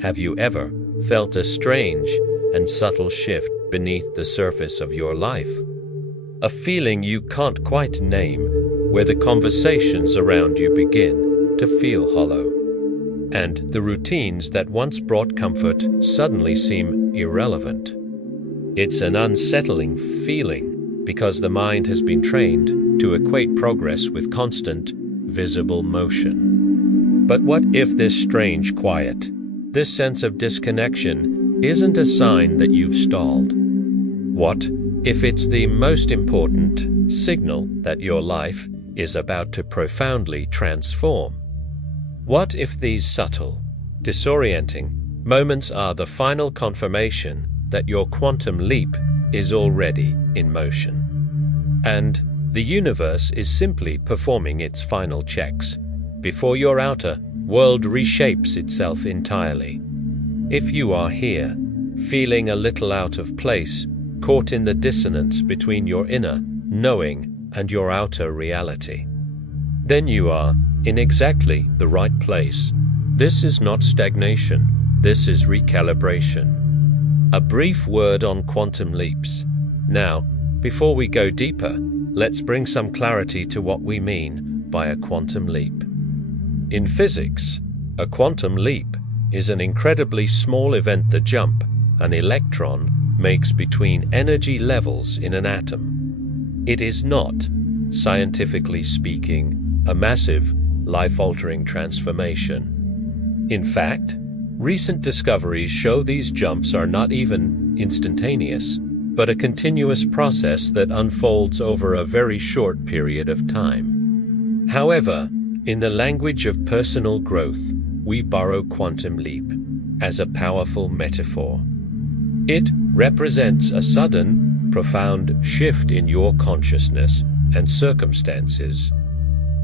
Have you ever felt a strange and subtle shift beneath the surface of your life? A feeling you can't quite name, where the conversations around you begin to feel hollow, and the routines that once brought comfort suddenly seem irrelevant. It's an unsettling feeling because the mind has been trained to equate progress with constant, visible motion. But what if this strange quiet, this sense of disconnection, isn't a sign that you've stalled? What if it's the most important signal that your life is about to profoundly transform? What if these subtle, disorienting moments are the final confirmation that your quantum leap is already in motion, and the universe is simply performing its final checks before your outer world reshapes itself entirely? If you are here, feeling a little out of place, caught in the dissonance between your inner knowing and your outer reality, then you are in exactly the right place. This is not stagnation, this is recalibration. A brief word on quantum leaps. Now, before we go deeper, let's bring some clarity to what we mean by a quantum leap. In physics, a quantum leap is an incredibly small event, the jump an electron makes between energy levels in an atom. It is not, scientifically speaking, a massive, life-altering transformation. In fact, recent discoveries show these jumps are not even instantaneous, but a continuous process that unfolds over a very short period of time. However, in the language of personal growth, we borrow quantum leap as a powerful metaphor. It represents a sudden, profound shift in your consciousness and circumstances,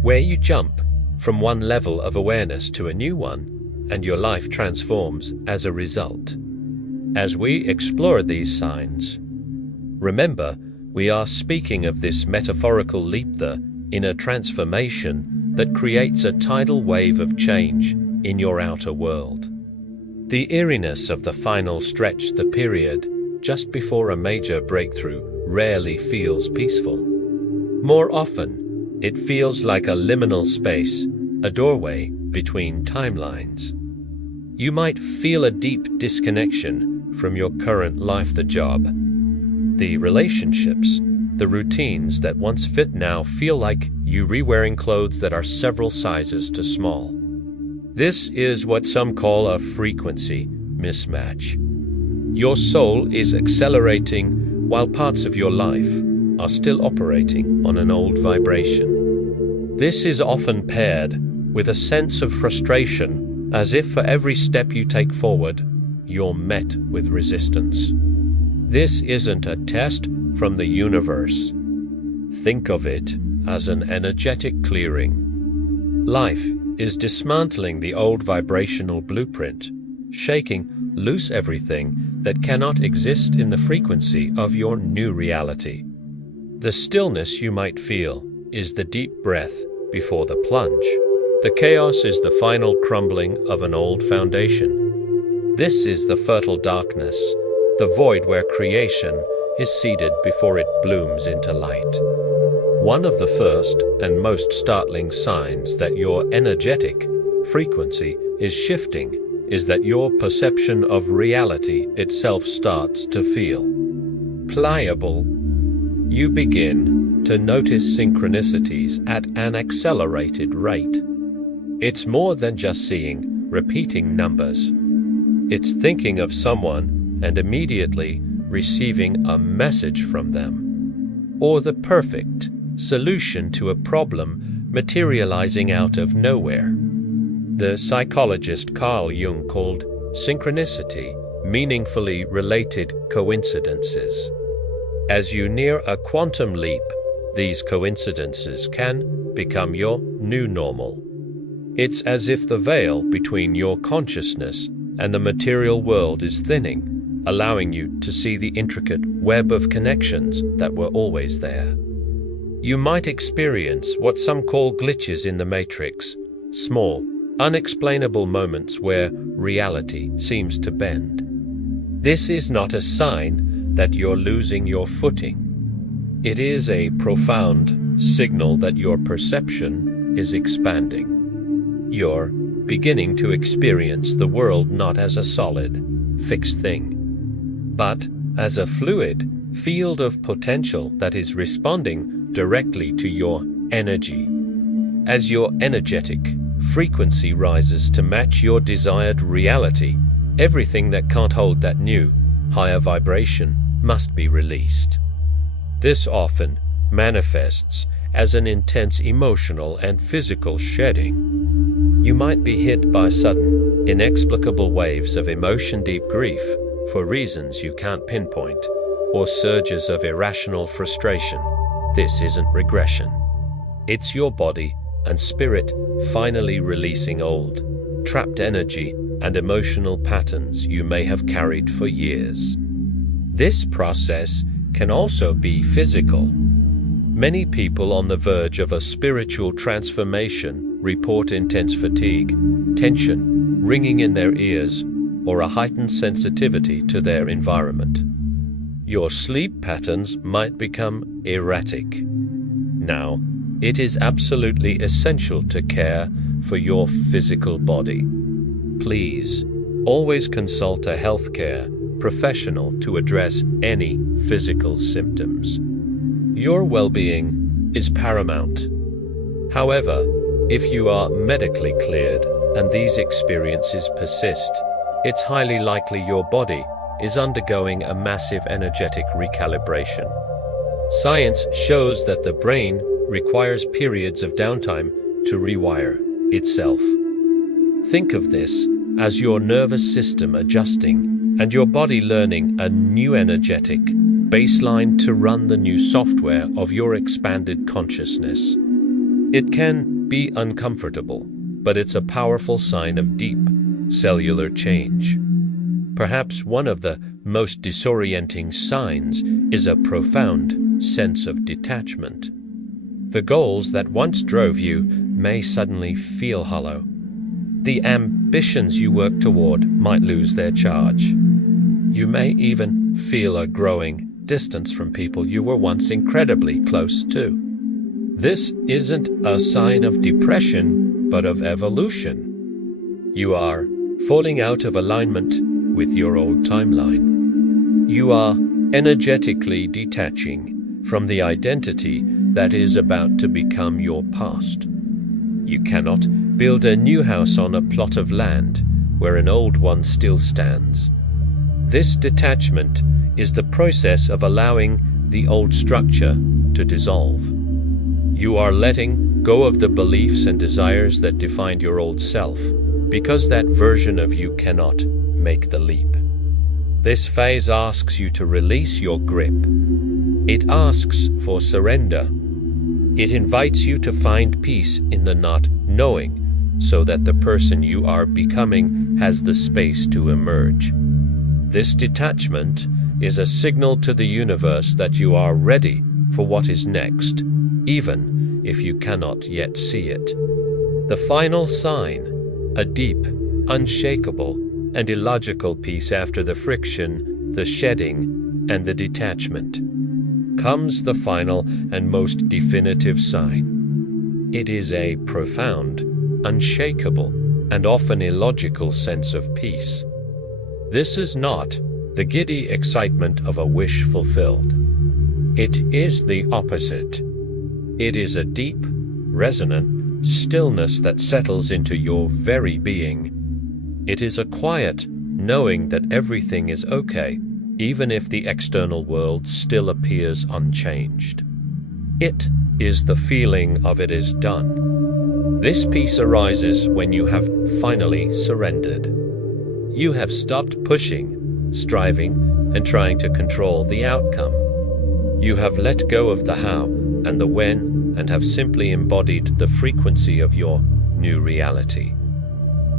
where you jump from one level of awareness to a new one, and your life transforms as a result. As we explore these signs, remember, we are speaking of this metaphorical leap, the inner transformation that creates a tidal wave of change in your outer world. The eeriness of the final stretch, the period just before a major breakthrough, rarely feels peaceful. More often, it feels like a liminal space, a doorway between timelines. You might feel a deep disconnection from your current life, the job, the relationships, the routines that once fit now feel like you re-wearing clothes that are several sizes too small. This is what some call a frequency mismatch. Your soul is accelerating while parts of your life are still operating on an old vibration. This is often paired with a sense of frustration, as if for every step you take forward, you're met with resistance. This isn't a test from the universe. Think of it as an energetic clearing. Life is dismantling the old vibrational blueprint, shaking loose everything that cannot exist in the frequency of your new reality. The stillness you might feel is the deep breath before the plunge. The chaos is the final crumbling of an old foundation. This is the fertile darkness, the void where creation is seeded before it blooms into light. One of the first and most startling signs that your energetic frequency is shifting is that your perception of reality itself starts to feel pliable. You begin to notice synchronicities at an accelerated rate. It's more than just seeing repeating numbers. It's thinking of someone and immediately receiving a message from them, or the perfect solution to a problem materializing out of nowhere. The psychologist Carl Jung called synchronicity meaningfully related coincidences. As you near a quantum leap, these coincidences can become your new normal. It's as if the veil between your consciousness and the material world is thinning, allowing you to see the intricate web of connections that were always there. You might experience what some call glitches in the matrix, small, unexplainable moments where reality seems to bend. This is not a sign that you're losing your footing. It is a profound signal that your perception is expanding. You're beginning to experience the world not as a solid, fixed thing, but as a fluid field of potential that is responding directly to your energy. As your energetic frequency rises to match your desired reality, everything that can't hold that new, higher vibration must be released. This often manifests as an intense emotional and physical shedding. You might be hit by sudden, inexplicable waves of emotion-deep grief for reasons you can't pinpoint, or surges of irrational frustration. This isn't regression. It's your body and spirit finally releasing old, trapped energy and emotional patterns you may have carried for years. This process can also be physical. Many people on the verge of a spiritual transformation report intense fatigue, tension, ringing in their ears, or a heightened sensitivity to their environment. Your sleep patterns might become erratic. Now, it is absolutely essential to care for your physical body. Please, always consult a healthcare professional to address any physical symptoms. Your well-being is paramount. However, if you are medically cleared and these experiences persist, it's highly likely your body is undergoing a massive energetic recalibration. Science shows that the brain requires periods of downtime to rewire itself. Think of this as your nervous system adjusting and your body learning a new energetic baseline to run the new software of your expanded consciousness. It can be uncomfortable, but it's a powerful sign of deep cellular change. Perhaps one of the most disorienting signs is a profound sense of detachment. The goals that once drove you may suddenly feel hollow. The ambitions you work toward might lose their charge. You may even feel a growing distance from people you were once incredibly close to. This isn't a sign of depression, but of evolution. You are falling out of alignment with your old timeline. You are energetically detaching from the identity that is about to become your past. You cannot build a new house on a plot of land where an old one still stands. This detachment is the process of allowing the old structure to dissolve. You are letting go of the beliefs and desires that defined your old self, because that version of you cannot make the leap. This phase asks you to release your grip. It asks for surrender. It invites you to find peace in the not knowing, so that the person you are becoming has the space to emerge. This detachment is a signal to the universe that you are ready for what is next, even if you cannot yet see it. The final sign, a deep, unshakable, and illogical peace after the friction, the shedding, and the detachment, comes the final and most definitive sign. It is a profound, unshakable, and often illogical sense of peace. This is not the giddy excitement of a wish fulfilled. It is the opposite. It is a deep, resonant stillness that settles into your very being. It is a quiet knowing that everything is okay, even if the external world still appears unchanged. It is the feeling of it is done. This peace arises when you have finally surrendered. You have stopped pushing, striving, and trying to control the outcome. You have let go of the how and the when and have simply embodied the frequency of your new reality.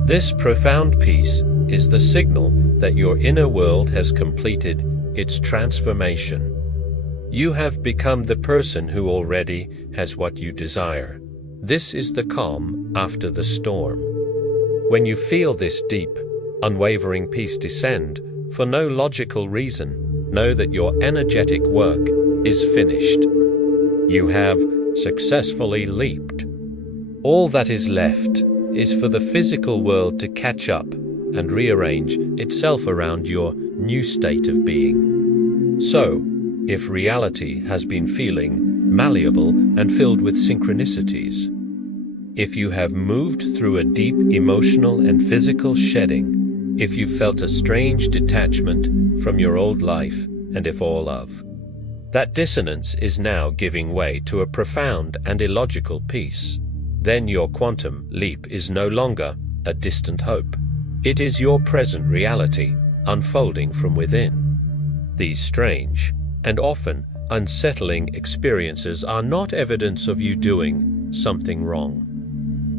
This profound peace is the signal that your inner world has completed its transformation. You have become the person who already has what you desire. This is the calm after the storm. When you feel this deep, unwavering peace descend, for no logical reason, know that your energetic work is finished. You have successfully leaped. All that is left is for the physical world to catch up and rearrange itself around your new state of being. So, if reality has been feeling malleable and filled with synchronicities, if you have moved through a deep emotional and physical shedding, if you felt a strange detachment from your old life, and if all of that dissonance is now giving way to a profound and illogical peace, then your quantum leap is no longer a distant hope. It is your present reality unfolding from within. These strange and often unsettling experiences are not evidence of you doing something wrong.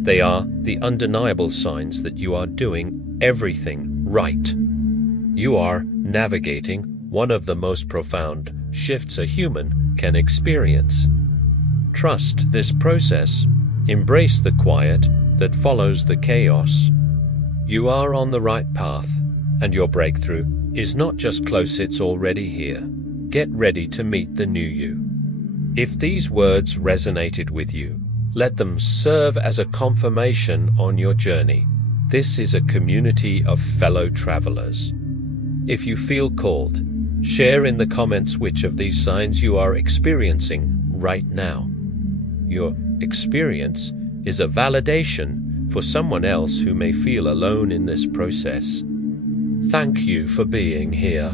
They are the undeniable signs that you are doing everything right. You are navigating one of the most profound shifts a human can experience. Trust this process. Embrace the quiet that follows the chaos. You are on the right path, and your breakthrough is not just close, it's already here. Get ready to meet the new you. If these words resonated with you, let them serve as a confirmation on your journey. This is a community of fellow travelers. If you feel called, share in the comments which of these signs you are experiencing right now. Your experience is a validation for someone else who may feel alone in this process. Thank you for being here.